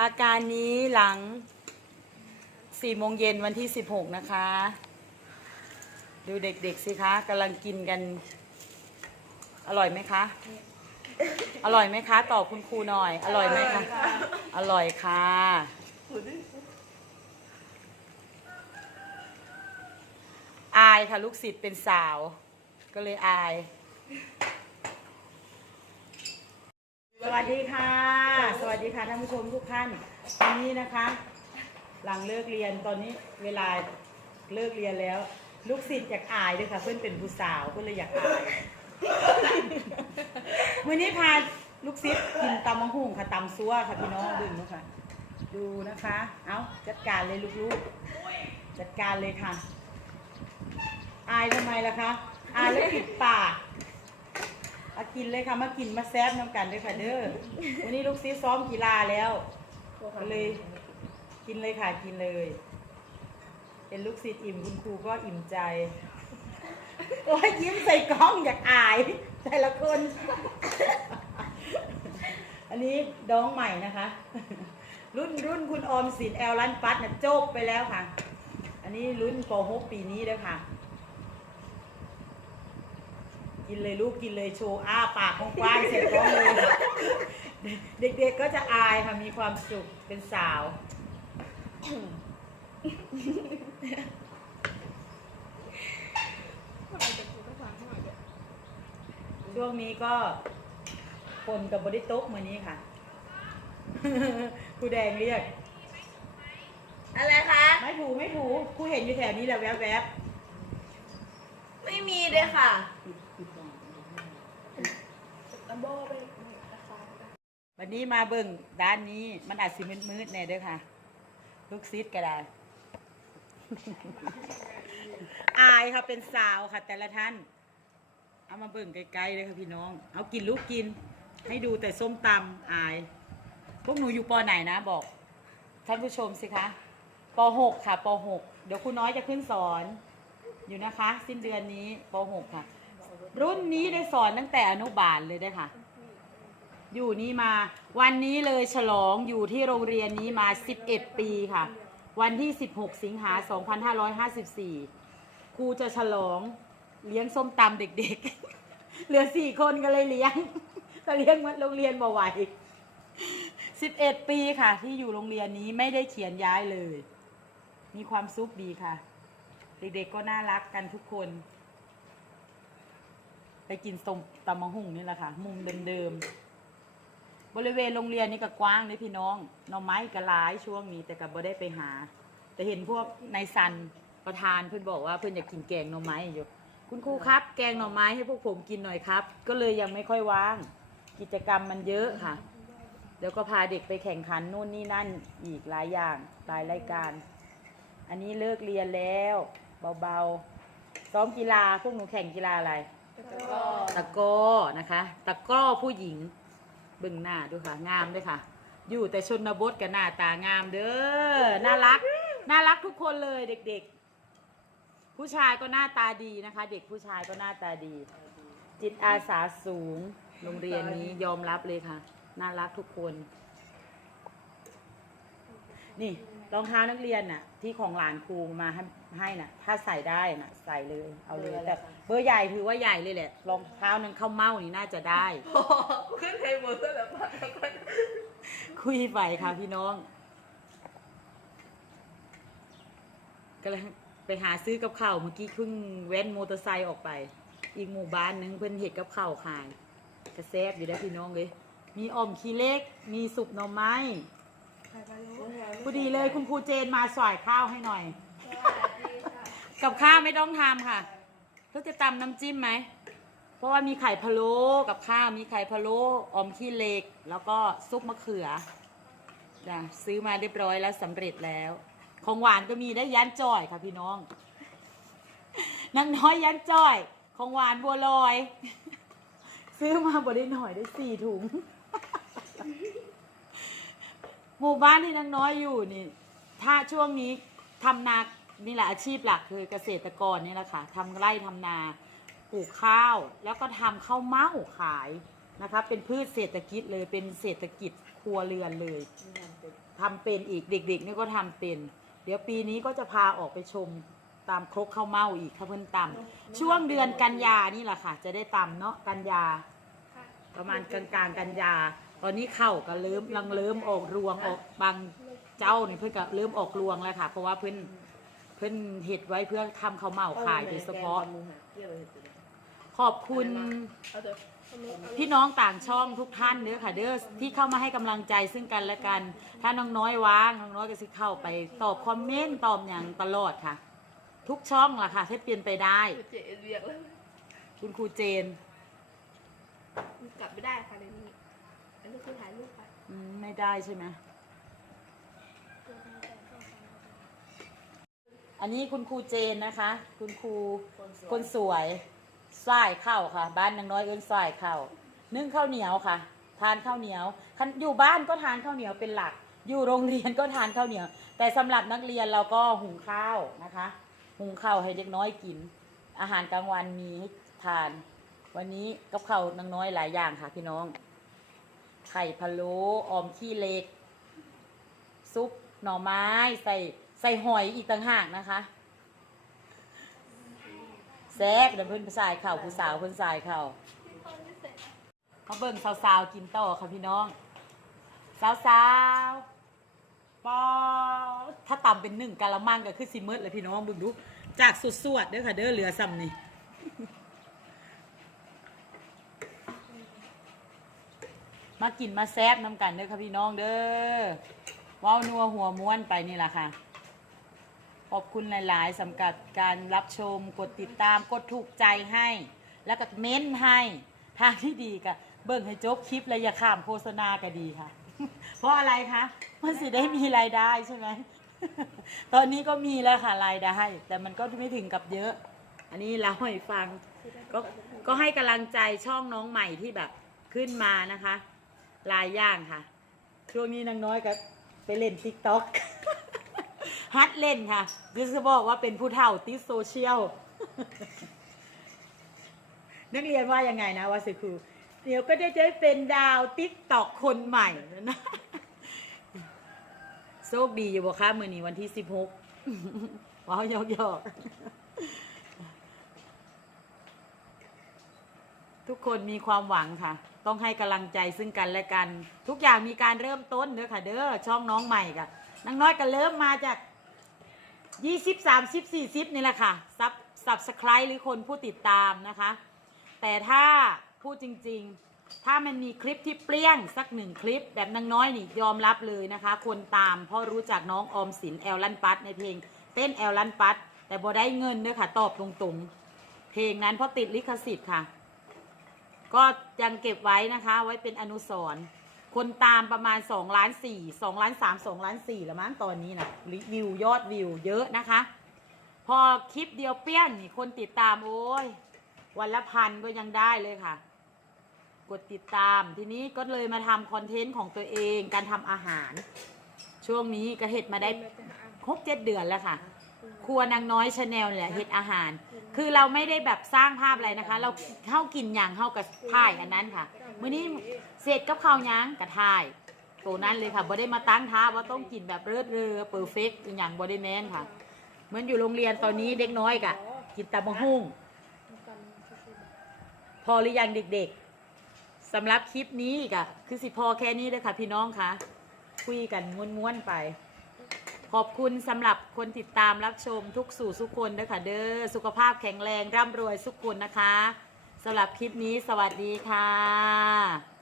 อาการนี้หลัง4โมงเย็นวันที่16นะคะ ดูเด็กๆสิคะกำลังกินกัน อร่อยไหมคะ อร่อยไหมคะตอบคุณครูหน่อย อร่อยไหมคะ อร่อยค่ะ อายค่ะลูกศิษย์เป็นสาว ก็เลยอาย สวัสดีค่ะ สวัสดีค่ะท่านผู้ชมทุกท่านวันนี้นะคะ หลังเลิกเรียนตอนนี้เวลาเลิกเรียนแล้ว ลูกศิษย์อยากอายด้วยค่ะ เพื่อนเป็นผู้สาวเพื่อนเลยอยากอายวันนี้พาลูกศิษย์กินตำมะฮุ่งค่ะตำซัวค่ะพี่น้องดึงนะคะดูนะคะ เอาจัดการเลยลูกๆ จัดการเลยค่ะ อายทำไมล่ะคะ อายแล้วปิดปาก อากินเลยค่ะมากินมาแซบน้ำกันด้วยค่ะเด้อวันนี้ลูกซีซ้อมกีฬาแล้วก็เลยกินเลยค่ะกินเลย เป็นลูกศิษย์อิ่มคุณครูก็อิ่มใจโอ้ยยิ้มใส่กล้องอยากอายแต่ละคน อันนี้ดองใหม่นะคะ รุ่นรุ่นคุณออมสินแอลลันปัตเนี่ยโจบไปแล้วค่ะ อันนี้รุ่นป .6 ปีนี้เด้อค่ะ กินเลยลูกกินเลยโชว์อ้าปากกว้างๆเสร็จก็เลยเด็กๆก็จะอายค่ะมีความสุขเป็นสาว ช่วงนี้ก็คนกับบริโต๊กมือนี้ค่ะครูแดงเรียก อะไรคะ ไม่ถูไม่ถูครูเห็นอยู่แถวนี้แหละแวบไม่มีเลยค่ะ ๆวันนี้มาเบิ่งด้านนี้มันอาจสิมืดๆแน่เด้อค่ะ ลูกซิดก็ได้ อายค่ะเป็นสาวค่ะ แต่ละท่าน เอามาเบิ่งไกลๆเลยค่ะพี่น้อง เอากินลูกกิน ให้ดูแต่ส้มตำอาย พวกหนูอยู่ปอไหนนะบอก ท่านผู้ชมสิคะปหกค่ะปหกเดี๋ยวครูน้อยจะขึ้นสอน อยู่นะคะ สิ้นเดือนนี้ปหกค่ะ รุ่นนี้ได้สอนตั้งแต่อนุบาลเลยได้ค่ะ อยู่นี่มา วันนี้เลยฉลองอยู่ที่โรงเรียนนี้มา 11 ปีค่ะ วันที่ 16 สิงหา 2554 ครูจะฉลองเลี้ยงส้มตำเด็กๆ เหลือสี่คนก็เลยเลี้ยงก็เลี้ยงมันโรงเรียนบ่ไหว 11 ปีค่ะ ที่อยู่โรงเรียนนี้ไม่ได้เขียนย้ายเลย มีความสุขดีค่ะ เด็กๆก็น่ารักกันทุกคน ไปกินส้มตำมะหุ่งนี่แหละค่ะ มุมเดิมๆ บริเวณโรงเรียนนี่ก็กว้างเลยพี่น้องหน่อไม้ก็หลายช่วงนี้ แต่ก็บ่ได้ไปหา แต่เห็นพวกนายซันประธานเพื่อนบอกว่าเพื่อนอยากกินแกงหน่อไม้อยู่คุณครูครับ แกงหน่อไม้ให้พวกผมกินหน่อยครับ ก็เลยยังไม่ค่อยว่าง กิจกรรมมันเยอะค่ะ เดี๋ยวก็พาเด็กไปแข่งขันนู่นนี่นั่นอีกหลายอย่างหลายรายการ อันนี้เลิกเรียนแล้ว เบาๆซ้อมกีฬาพวกหนูแข่งกีฬาอะไร ตะกร้อนะคะ ตะกร้อผู้หญิงเบิ่งหน้าดูค่ะ งามด้วยค่ะ อยู่แต่ชนบทกับหน้าตางามเด้อน่ารัก น่ารักทุกคนเลยเด็กๆ ผู้ชายก็หน้าตาดีนะคะ เด็กผู้ชายก็หน้าตาดี จิตอาสาสูงโรงเรียนนี้ยอมรับเลยค่ะ น่ารักทุกคน นี่ รองเท้านักเรียนน่ะ ที่ของหลานครูมาให้ให้น่ะ ถ้าใส่ได้น่ะ ใส่เลยเอาเลยแต่เบอร์ใหญ่ถือว่าใหญ่เลยแหละรองเท้านั้นเข้าเม้านี่น่าจะได้ ขึ้นเทเบิลแล้วปะคุยไปค่ะพี่น้องก็เลยไปหาซื้อกับข้าวเมื่อกี้เพิ่งแว้นมอเตอร์ไซค์ออกไป อีกหมู่บ้านหนึงเพิ่นเห็ดกับข้าวขายกระแซบอยู่ได้อพี่น้องเลยมีอ่อมขี้เล็ก มีสุกหน่อไม้ พอดีเลยคุณครูเจนมาสอยข้าวให้หน่อย กับข้าวไม่ต้องทำค่ะเพื่อจะตำน้ำจิ้มไหม เพราะว่ามีไข่พะโล้กับข้าวมีไข่พะโล้ออมขี้เหล็ก แล้วก็ซุปมะเขือนะซื้อมาเรียบร้อยแล้วสำเร็จแล้ว ของหวานก็มีได้ยันจ่อยค่ะพี่น้องนางน้อยยันจ่อย ของหวานบัวลอย ซื้อมาบได้หน่อยได้สี่ถุง หมู่บ้านที่นางน้อยอยู่นี่ ถ้าช่วงนี้ทำนานี่แหละอาชีพหลักคือเกษตรกรนี่แหละค่ะทำไร่ทำนาปลูกข้าว แล้วก็ทำข้าวเม่าขายนะคะ เป็นพืชเศรษฐกิจเลยเป็นเศรษฐกิจครัวเรือนเลยทำเป็นอีกเด็กๆนี่ก็ทำเป็น เดี๋ยวปีนี้ก็จะพาออกไปชมตามครกข้าวเมาอีกถ้าเพิ่นตำช่วงเดือนกันยานี่แหละค่ะ จะได้ตำเนาะกันยา ประมาณกลางๆกันยา ตอนนี้เข้าก็เริ่มลังเริ่มออกรวงออกบางเจ้านี่เพิ่นก็เริ่มออกรวงแล้วค่ะ เพราะว่าเพิ่นเพิ่นเห็ดไว้เพื่อทำข้าวเมาขายโดยเฉพาะ ขอบคุณเอาเถอะพี่น้องต่างช่องทุกท่านเด้อค่ะเด้อที่เข้ามาให้กำลังใจซึ่งกันและกัน ถ้าน้องน้อยว่างน้องน้อยก็สิเข้าไปตอบคอมเมนต์ตอบอย่างตลอดค่ะ ทุกช่องล่ะค่ะถ้าเปลี่ยนไปได้ เจ๊เรียกแล้วคุณครูเจน กลับไม่ได้ค่ะในนี้ อันนี้คือถ่ายรูปไปอืมไม่ได้ใช่ไหม อันนี้คุณครูเจนนะคะ คุณครูคนสวยสายข้าวค่ะ บ้านนางน้อยเอิ้นสายข้าวนึ่งข้าวเหนียวค่ะ ทานข้าวเหนียวคันอยู่บ้านก็ทานข้าวเหนียวเป็นหลัก อยู่โรงเรียนก็ทานข้าวเหนียว แต่สำหรับนักเรียนเราก็หุงข้าวนะคะ หุงข้าวให้เด็กน้อยกิน อาหารกลางวันมีให้ทาน วันนี้กับข้าวนางน้อยหลายอย่างค่ะพี่น้อง ไข่พะโล้ออมขี้เล็ก ซุปหน่อไม้ใส่ใส่หอยอีกต่างหากนะคะแซ่บเดี๋ยวเพิ่อนสายข่าวผู้สาวเพิ่อนสายข่าวมาเบิ่งสาวๆกินต่อค่ะพี่น้อง สาวๆปอถ้าตำเป็นหนึ่งกะละมังก็คือสิเมิดเลยพี่น้องบิ่งดู จากสุดสวดๆเด้อค่ะเด้อเหลือซ้ำนี่ มากินมาแซบน้ำกันเด้อค่ะพี่น้องเด้อว้าวนัวหัวม้วนไปนี่แหละค่ะ ขอบคุณหลาย ๆสำหรับการรับชมกดติดตามกดถูกใจให้ แล้วก็เม้นให้ทางที่ดีก็เบิ่งให้จบคลิปและอย่าข้ามโฆษณาก็ดีค่ะ เพราะอะไรคะมันสิได้มีรายได้ใช่ไหม ตอนนี้ก็มีแล้วค่ะรายได้ แต่มันก็ไม่ถึงกับเยอะ อันนี้เราให้ฟัง ก็ก็ให้กำลังใจช่องน้องใหม่ที่แบบขึ้นมานะคะ หลายอย่างค่ะ ช่วงนี้นางน้อยก็ไปเล่นติ๊กต็อกฮัดเล่นค่ะดิจะบอกว่าเป็นผู้เฒ่าติดโซเชียล นักเรียนว่ายังไงนะว่าสิครูเดี๋ยวก็ได้จะเป็นดาวติ๊กตอกคนใหม่แล้วนะโชคดีอยู่บ่คะมือนี้วันที่สิบหกว้าวยอกยอกทุก คนมีความหวังค่ะ ต้องให้กำลังใจซึ่งกันและกัน ทุกอย่างมีการเริ่มต้นเด้อค่ะ เด้อช่องน้องใหม่ค่ะนางน้อยก็เริ่มมาจากยี่สิบสามสิบสี่สิบนี่แหละค่ะซับสับสไครหรือคนผู้ติดตามนะคะ แต่ถ้าพูดจริง ๆ ถ้ามันมีคลิปที่เปรี้ยงสักหนึ่งคลิป แบบนางน้อยนี่ยอมรับเลยนะคะ คนตามเพราะรู้จักน้องออมสินแอลลันปัตในเพลง เต้นแอลลันปัตแต่บ่ได้เงินเด้อค่ะ ตอบตรงๆเพลงนั้นเพราะติดลิขสิทธิ์ค่ะ ก็ยังเก็บไว้นะคะ ไว้เป็นอนุสรณ์คนตามประมาณ2ล้าน4 2ล้าน3 2ล้าน4แล้วมั้งตอนนี้นะวิวยอดวิวเยอะนะคะ พอคลิปเดียวเปี้ยนคนติดตามโอ้ยวันละพันก็ยังได้เลยค่ะ กดติดตามทีนี้ก็เลยมาทำคอนเทนต์ของตัวเองการทำอาหาร ช่วงนี้ก็เห็ดมาได้ครบเจ็ดเดือนแล้วค่ะ ครัวนางน้อยชาแนลเนี่ยเห็ดอาหาร คือเราไม่ได้แบบสร้างภาพอะไรนะคะ เราเข้ากินอย่างเข้ากับถ่ายอันนั้นค่ะมื้อนี้เสร็จกับข้าวหยังกับถ่ายตัวนั้นเลยค่ะบ่ได้มาตั้งท้าว่าต้องกินแบบเลือดเรือเปอร์เฟกต์อย่างบ่ได้แม่นค่ะ เหมือนอยู่โรงเรียนตอนนี้เด็กน้อยกะกินตำมะฮุ่งพอหรือยังเด็กๆสำหรับคลิปนี้กะคือสิพอแค่นี้เลยค่ะพี่น้องคะคุยกันม้วนๆไป ขอบคุณสำหรับคนติดตามรับชมทุกสู่ทุกคนด้วยค่ะเด้อสุขภาพแข็งแรงร่ำรวยทุกคนนะคะสำหรับคลิปนี้สวัสดีค่ะ